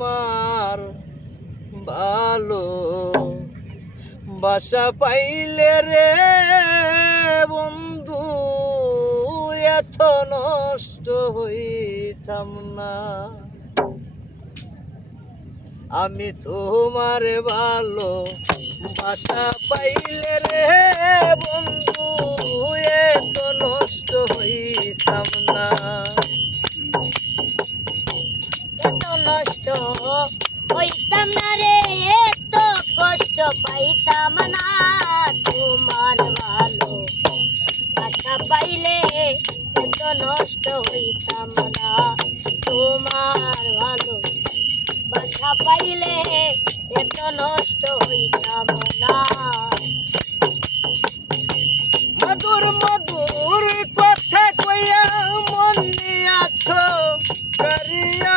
তোমার ভালো বাসা পাইলে রে বন্ধু এত নষ্ট হইতাম না। আমি তোমার ভালো বাসা পাইলে রে বন্ধু এত নষ্ট হইতাম না। এত নষ্ট হইতাম না রে, এত কষ্ট পাইতাম না। তোমার ভালো বাসা পাইলে এত নষ্ট হইতাম না। তোমার ভালো বাসা পাইলে এত নষ্ট হইতাম না। মধুর মধুর কথা কইয়া মন নিয়াছ করিয়া